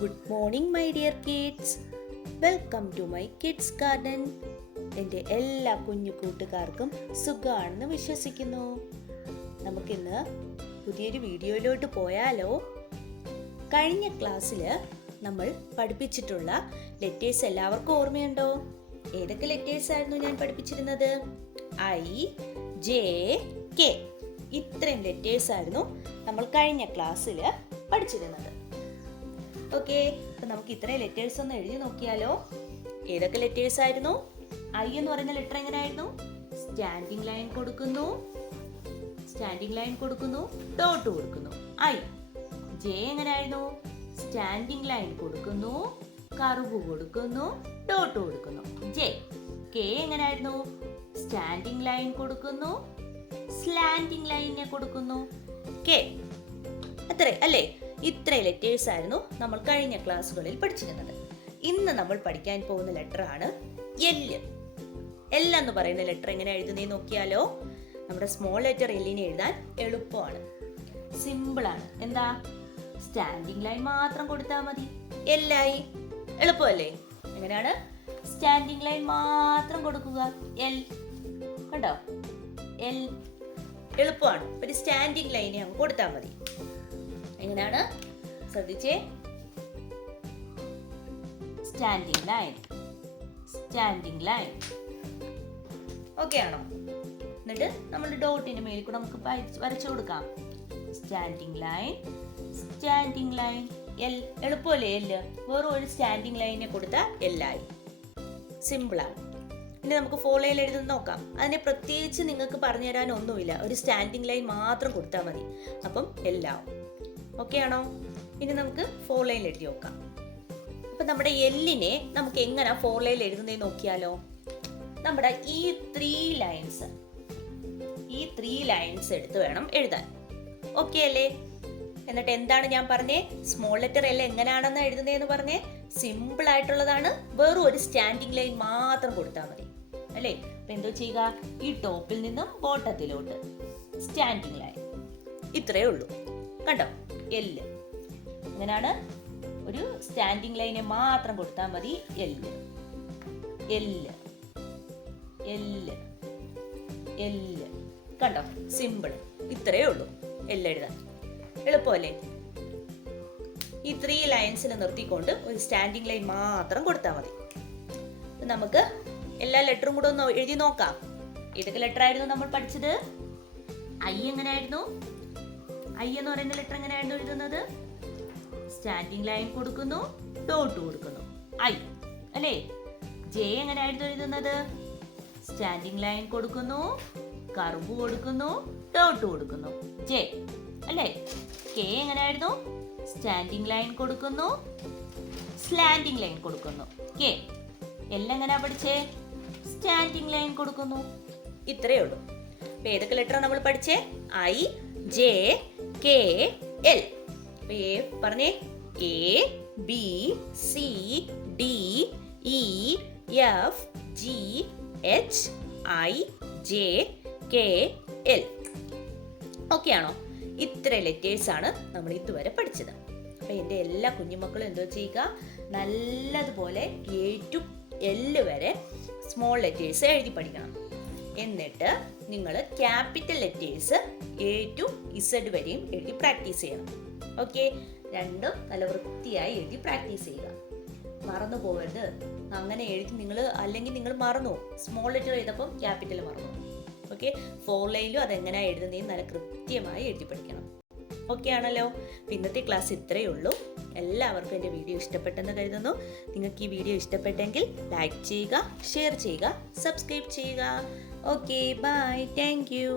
Good morning my dear kids. Welcome to my kids garden. എൻ്റെ എല്ലാ കുഞ്ഞു കൂട്ടുകാർക്കും സുഖമാണെന്ന് വിശ്വസിക്കുന്നു. നമുക്കിന്ന് പുതിയൊരു വീഡിയോയിലോട്ട് പോയാലോ? കഴിഞ്ഞ ക്ലാസ്സിൽ നമ്മൾ പഠിപ്പിച്ചിട്ടുള്ള ലെറ്റേഴ്സ് എല്ലാവർക്കും ഓർമ്മയുണ്ടോ? ഏതൊക്കെ ലെറ്റേഴ്സ് ആയിരുന്നു ഞാൻ പഠിപ്പിച്ചിരുന്നത്? I, J, K. ഇത്രയും ലെറ്റേഴ്സ് ആയിരുന്നു നമ്മൾ കഴിഞ്ഞ ക്ലാസ്സിൽ പഠിച്ചിരുന്നത്. ഓക്കെ, അപ്പം നമുക്ക് ഇത്രയും ലെറ്റേഴ്സ് ഒന്ന് എഴുതി നോക്കിയാലോ? ഏതൊക്കെ ലെറ്റേഴ്സ് ആയിരുന്നു? ഐ എന്ന് പറയുന്ന ലെറ്റർ എങ്ങനെയായിരുന്നു? സ്റ്റാൻഡിങ് ലൈൻ കൊടുക്കുന്നു, ഡോട്ട് കൊടുക്കുന്നു, ഐ. ജെ എങ്ങനെയായിരുന്നു? സ്റ്റാൻഡിങ് ലൈൻ കൊടുക്കുന്നു, കർവ് കൊടുക്കുന്നു, ഡോട്ട് കൊടുക്കുന്നു, ജെ. കെ എങ്ങനെയായിരുന്നു? സ്റ്റാൻഡിങ് ലൈൻ കൊടുക്കുന്നു, സ്ലാൻഡിങ് ലൈനെ കൊടുക്കുന്നു, കെ. അത്രേ അല്ലേ? ഇത്ര ലെറ്റേഴ്സ് ആയിരുന്നു നമ്മൾ കഴിഞ്ഞ ക്ലാസ്സുകളിൽ പഠിച്ചിരുന്നത്. ഇന്ന് നമ്മൾ പഠിക്കാൻ പോകുന്ന ലെറ്റർ ആണ് എല്. എൽ എന്ന് പറയുന്ന ലെറ്റർ എങ്ങനെ എഴുതുന്നേ നോക്കിയാലോ? നമ്മുടെ സ്മോൾ ലെറ്റർ എല്ലിനെ എഴുതാൻ എളുപ്പമാണ്, സിമ്പിളാണ്. എന്താ? സ്റ്റാൻഡിങ് ലൈൻ മാത്രം കൊടുത്താൽ മതി, എല്ലായി. എളുപ്പമല്ലേ? എങ്ങനെയാണ്? സ്റ്റാൻഡിങ് ലൈൻ മാത്രം കൊടുക്കുക, എൽ. കണ്ടോ? എൽ എളുപ്പമാണ്. ഒരു സ്റ്റാൻഡിങ് ലൈനെ അങ്ങ് കൊടുത്താൽ മതി. എങ്ങനെയാണ്? ശ്രദ്ധിച്ചേ. Standing line, standing line. Okay ആണോ? എന്നിട്ട് നമ്മൾ ഡോട്ടിന് മേലിൽ കൂടെ നമുക്ക് വരച്ചു കൊടുക്കാം. Standing line, standing line, L. എളുപ്പമല്ലേ? എല്ല് വേറെ ഒരു സ്റ്റാൻഡിങ് ലൈനെ കൊടുത്താൽ എല്ലായി. സിമ്പിളാണ്. ഇനി നമുക്ക് ഫോർ ലൈൻ എഴുതുന്നത് നോക്കാം. അതിനെ പ്രത്യേകിച്ച് നിങ്ങൾക്ക് പറഞ്ഞു തരാൻ ഒന്നുമില്ല, ഒരു സ്റ്റാൻഡിങ് ലൈൻ മാത്രം കൊടുത്താൽ മതി, അപ്പം എല്ലാം. ഓക്കെ ആണോ? ഇനി നമുക്ക് ഫോർ ലൈൻ എഴുതി നോക്കാം. അപ്പൊ നമ്മുടെ എല്ലിനെ നമുക്ക് എങ്ങനെ ഫോർ ലൈൻ എഴുതുന്നതെന്ന് നോക്കിയാലോ? നമ്മുടെ ഈ ത്രീ ലൈൻസ് എടുത്ത് വേണം എഴുതാൻ. ഓക്കെ അല്ലേ? എന്നിട്ട് എന്താണ് ഞാൻ പറഞ്ഞേ? സ്മോൾ ലെറ്റർ എൽ എങ്ങനെയാണെന്ന് എഴുതുന്നതെന്ന് പറഞ്ഞേ? സിമ്പിൾ ആയിട്ടുള്ളതാണ്. വെറും ഒരു സ്റ്റാൻഡിങ് ലൈൻ മാത്രം കൊടുത്താൽ മതി, അല്ലേ? അപ്പൊ എന്തോ ചെയ്യുക? ഈ ടോപ്പിൽ നിന്നും ബോട്ടത്തിലോട്ട് സ്റ്റാൻഡിങ് ലൈൻ. ഇത്രയേ ഉള്ളൂ. കണ്ടോ? എല്ല്. എങ്ങനെയാണ്? ഒരു സ്റ്റാൻഡിങ് ലൈനെ മാത്രം കൊടുത്താൽ മതി, എല്ല്, എല്ല്, എല്ല്, എല്ല്. കണ്ടോ? സിമ്പിൾ. ഇത്രയേ ഉള്ളൂ എല്ലെഴുതാൻ. എളുപ്പമല്ലേ? ഈ ത്രീ ലൈൻസിൽ നിർത്തിക്കൊണ്ട് ഒരു സ്റ്റാൻഡിങ് ലൈൻ മാത്രം കൊടുത്താൽ മതി. നമുക്ക് എല്ലാ ലെറ്ററും കൂടെ ഒന്ന് എഴുതി നോക്കാം. ഏതൊക്കെ ലെറ്റർ ആയിരുന്നു നമ്മൾ പഠിച്ചത്? ഐ എങ്ങനെയായിരുന്നു? ഐ എന്ന് പറയുന്ന ലെറ്റർ എങ്ങനെയായിരുന്നു എഴുതുന്നത്? സ്റ്റാൻഡിങ് ലൈൻ കൊടുക്കുന്നു, ഡോട്ട് കൊടുക്കുന്നു, ഐ അല്ലേ? ജെ എങ്ങനെയായിരുന്നു എഴുതുന്നത്? സ്റ്റാൻഡിങ് ലൈൻ കൊടുക്കുന്നു, കർവ് കൊടുക്കുന്നു, ഡോട്ട് കൊടുക്കുന്നു, ജെ അല്ലേ? കെ എങ്ങനെയായിരുന്നു? സ്റ്റാൻഡിങ് ലൈൻ കൊടുക്കുന്നു, സ്ലാൻഡിങ് ലൈൻ കൊടുക്കുന്നു, കെ. എല്ലാം എങ്ങനെയാ പഠിച്ചേ? സ്റ്റാൻഡിങ് ലൈൻ കൊടുക്കുന്നു. ഇത്രയേ ഉള്ളൂ. അപ്പൊ ഏതൊക്കെ ലെറ്ററാണ് നമ്മൾ പഠിച്ചേ? I, J, K, L. പറഞ്ഞേ. A, B, C, D, E, F, G, H, I, J, K, L. Okay ആണോ? ഇത്ര ലെറ്റേഴ്സ് ആണ് നമ്മൾ ഇതുവരെ പഠിച്ചത്. അപ്പൊ എൻ്റെ എല്ലാ കുഞ്ഞുമക്കളും എന്തോ ചെയ്യുക? നല്ലതുപോലെ എ ടു എൽ വരെ സ്മോൾ ലെറ്റേഴ്സ് എഴുതി പഠിക്കണം. എന്നിട്ട് നിങ്ങൾ capital letters A to Z വരെയും എഴുതി പ്രാക്ടീസ് ചെയ്യണം. ഓക്കെ? രണ്ടും നല്ല വൃത്തിയായി എഴുതി പ്രാക്ടീസ് ചെയ്യുക. മറന്നു പോകരുത്. അങ്ങനെ എഴുതി അല്ലെങ്കിൽ നിങ്ങൾ മറന്നു. സ്മോൾ ലെറ്റർ എഴുതപ്പം ക്യാപിറ്റൽ മറന്നു. ഓക്കെ? ഫോർ ലൈനിലും അതെങ്ങനെയാണ് എഴുതുന്നതെന്ന് നല്ല കൃത്യമായി എഴുതി പഠിക്കണം. ഓക്കെ ആണല്ലോ? ഇന്നത്തെ ക്ലാസ് ഇത്രയേ ഉള്ളൂ. എല്ലാവർക്കും എൻ്റെ വീഡിയോ ഇഷ്ടപ്പെട്ടെന്ന് കരുതുന്നു. നിങ്ങൾക്ക് ഈ വീഡിയോ ഇഷ്ടപ്പെട്ടെങ്കിൽ ലൈക്ക് ചെയ്യുക, ഷെയർ ചെയ്യുക, സബ്സ്ക്രൈബ് ചെയ്യുക. Okay, bye. Thank you.